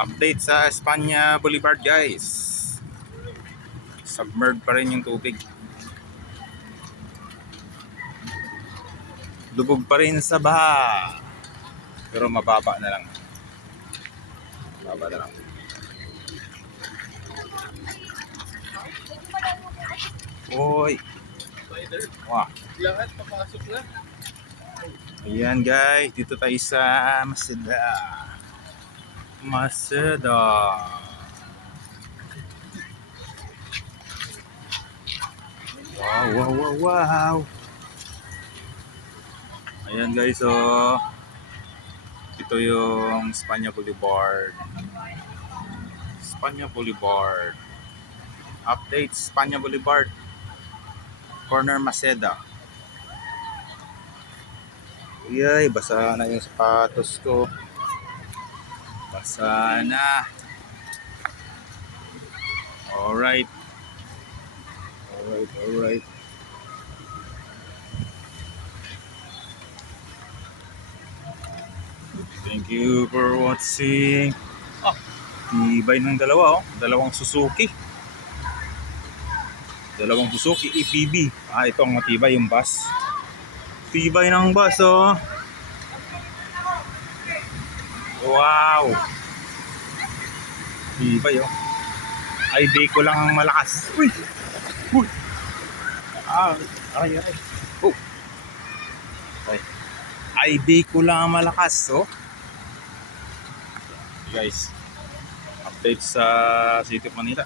Update sa Espanya Boulevard guys. Submerged pa rin yung tubig. Lubog pa rin sa baha. Pero mababa na lang. Mababa na lang. Oy. Wow. Lahat papasok na. Ayan guys, dito tayo sa Maseda. Maseda. Wow, wow, wow, wow. Ayan guys, oh. Ito yung Espanya Boulevard. Espanya Boulevard. Update Espanya Boulevard. Corner Maseda. Yay, basa na yung sapatos ko. Basa na. Alright. Alright. Thank you for watching. Ah, tibay ng dalawa, oh. Dalawang Suzuki. Dalawang Suzuki EPB. Ah, ito ang matibay yung bus. Tibay ng bus, oh. Wow. Tibay, oh. ID ko lang ang malakas. Uy. Uy. Ah, aray. Oh. Ay. ID ko lang ang malakas, oh. Guys, update sa City of Manila.